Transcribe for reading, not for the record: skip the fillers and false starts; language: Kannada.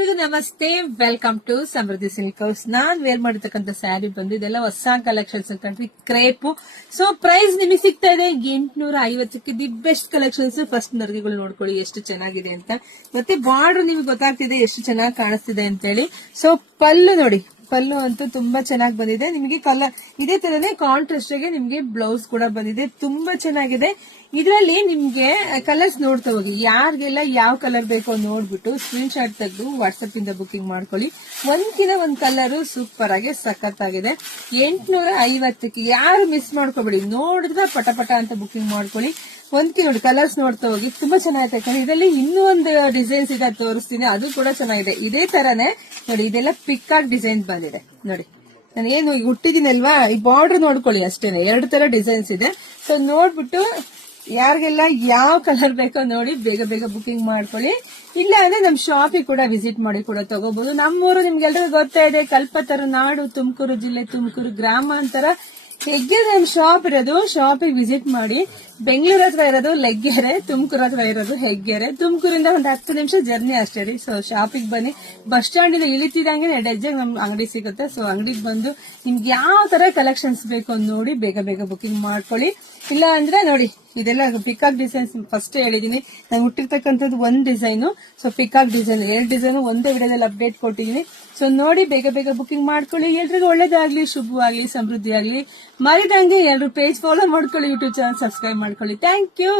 ಎಲ್ರಿಗೂ ನಮಸ್ತೆ, welcome to Samruddhi silk house. ನಾನ್ ವೇರ್ ಮಾಡಿರ್ತಕ್ಕಂಥ ಸ್ಯಾರಿ ಬಂದು ಇದೆಲ್ಲ ಹೊಸ ಕಲೆಕ್ಷನ್ಸ್ ಅಂತಂದ್ರೆ ಕ್ರೇಪು. ಸೊ ಪ್ರೈಸ್ ನಿಮಗೆ ಸಿಗ್ತಾ ಇದೆ 850ಕ್ಕೆ. The best collections. ಫಸ್ಟ್ ನರ್ಗಿಗಳು ನೋಡ್ಕೊಳ್ಳಿ ಎಷ್ಟು ಚೆನ್ನಾಗಿದೆ ಅಂತ. ಮತ್ತೆ ಬಾರ್ಡರ್ ನಿಮ್ಗೆ ಗೊತ್ತಾಗ್ತಿದೆ ಎಷ್ಟು ಚೆನ್ನಾಗಿ ಕಾಣಿಸ್ತಿದೆ ಅಂತ ಹೇಳಿ. ಸೊ ಪಲ್ಲು ನೋಡಿ, ಪಲ್ಲು ಅಂತೂ ತುಂಬಾ ಚೆನ್ನಾಗಿ ಬಂದಿದೆ. ನಿಮಗೆ ಕಲರ್ ಇದೇ ತರನೇ ಕಾಂಟ್ರಾಸ್ಟ್ ಗೆ ನಿಮ್ಗೆ ಬ್ಲೌಸ್ ಕೂಡ ಬಂದಿದೆ, ತುಂಬಾ ಚೆನ್ನಾಗಿದೆ. ಇದರಲ್ಲಿ ನಿಮ್ಗೆ ಕಲರ್ಸ್ ನೋಡ್ತಾ ಹೋಗಿ, ಯಾರಿಗೆಲ್ಲ ಯಾವ ಕಲರ್ ಬೇಕೋ ನೋಡ್ಬಿಟ್ಟು ಸ್ಕ್ರೀನ್ ಶಾಟ್ ತೆಗೆದು ವಾಟ್ಸ್ಆಪ್ ಇಂದ ಬುಕಿಂಗ್ ಮಾಡ್ಕೊಳ್ಳಿ. ಒಂದ್ಕಿನ ಒಂದ್ ಕಲರ್ ಸೂಪರ್ ಆಗಿ ಸಖತ್ತಾಗಿದೆ. 850ಕ್ಕೆ ಯಾರು ಮಿಸ್ ಮಾಡ್ಕೋಬೇಡಿ, ನೋಡಿದ್ರೆ ಪಟ ಅಂತ ಬುಕಿಂಗ್ ಮಾಡ್ಕೊಳ್ಳಿ. ಒಂದ್ಕಿ ನೋಡಿ ಕಲರ್ಸ್ ನೋಡ್ತಾ ಹೋಗಿ, ತುಂಬಾ ಚೆನ್ನಾಗಿದೆ. ಯಾಕಂದ್ರೆ ಇದರಲ್ಲಿ ಇನ್ನೂ ಒಂದು ಡಿಸೈನ್ಸ್ ಇದೆ, ತೋರಿಸ್ತೀನಿ, ಅದು ಕೂಡ ಚೆನ್ನಾಗಿದೆ. ಇದೇ ತರನೇ ನೋಡಿ, ಇದೆಲ್ಲ ಪಿಕಾಕ್ ಡಿಸೈನ್ ಬಂದಿದೆ ನೋಡಿ. ನಾನು ಏನು ಈಗ ಹುಟ್ಟಿದೀನಲ್ವಾ, ಈ ಬಾರ್ಡರ್ ನೋಡ್ಕೊಳ್ಳಿ ಅಷ್ಟೇನೆ. 2 ತರ ಡಿಸೈನ್ಸ್ ಇದೆ. ಸೊ ನೋಡ್ಬಿಟ್ಟು ಯಾರಿಗೆಲ್ಲ ಯಾವ ಕಲರ್ ಬೇಕೋ ನೋಡಿ ಬೇಗ ಬುಕಿಂಗ್ ಮಾಡ್ಕೊಳ್ಳಿ. ಇಲ್ಲ ಅಂದ್ರೆ ನಮ್ ಶಾಪಿಗೆ ಕೂಡ ವಿಸಿಟ್ ಮಾಡಿ ಕೂಡ ತಗೋಬಹುದು. ನಮ್ಮೂರು ನಿಮ್ಗೆಲ್ರಿಗೂ ಗೊತ್ತಾ ಇದೆ, ಕಲ್ಪತರು ನಾಡು, ತುಮಕೂರು ಜಿಲ್ಲೆ, ತುಮಕೂರು ಗ್ರಾಮಾಂತರ. ಹೆಗ್ಗೆರೆ ನಮ್ ಶಾಪ್ ಇರೋದು. ಶಾಪಿಗೆ ವಿಸಿಟ್ ಮಾಡಿ. ಬೆಂಗಳೂರು ಹತ್ರ ಇರೋದು ಲೆಗ್ಗೆರೆ, ತುಮಕೂರು ಹತ್ರ ಇರೋದು ಹೆಗ್ಗೆರೆ. ತುಮಕೂರಿಂದ ಒಂದು 10 ನಿಮಿಷ ಜರ್ನಿ ಅಷ್ಟೇ ರೀ. ಸೊ ಶಾಪಿಗೆ ಬನ್ನಿ. ಬಸ್ ಸ್ಟ್ಯಾಂಡ್ ಇಂದ ಇಳಿತಿದಂಗೆ ಹೆಜ್ಜೆಗೆ ನಮ್ ಅಂಗಡಿ ಸಿಗುತ್ತೆ. ಸೊ ಅಂಗಡಿಗೆ ಬಂದು ನಿಮ್ಗೆ ಯಾವ ತರ ಕಲೆಕ್ಷನ್ಸ್ ಬೇಕು ಅಂತ ನೋಡಿ ಬೇಗ ಬುಕಿಂಗ್ ಮಾಡ್ಕೊಳ್ಳಿ. ಇಲ್ಲ ಅಂದ್ರೆ ನೋಡಿ, ಇದೆಲ್ಲ ಪಿಕಾಕ್ ಡಿಸೈನ್ಸ್. ಫಸ್ಟ್ ಹೇಳಿದೀನಿ, ನಾನು ಹುಟ್ಟಿರ್ತಕ್ಕಂಥದ್ದು ಒಂದ್ design. So peacock design 2 design ಒಂದೇ ವಿಡಿಯೋದಲ್ಲಿ ಅಪ್ಡೇಟ್ ಕೊಟ್ಟಿದ್ದೀನಿ. ಸೊ ನೋಡಿ ಬೇಗ ಬುಕಿಂಗ್ ಮಾಡ್ಕೊಳ್ಳಿ. ಎಲ್ರಿಗೂ ಒಳ್ಳೇದಾಗ್ಲಿ, ಶುಭವಾಗ್ಲಿ, ಸಮೃದ್ಧಿ ಆಗ್ಲಿ. ಮರಿದಂಗೆ 2 ಪೇಜ್ ಫಾಲೋ ಮಾಡ್ಕೊಳ್ಳಿ, ಯೂಟ್ಯೂಬ್ ಚಾನಲ್ ಸಬ್ಸ್ಕ್ರೈಬ್ ಮಾಡ್ಕೊಳ್ಳಿ. Thank you.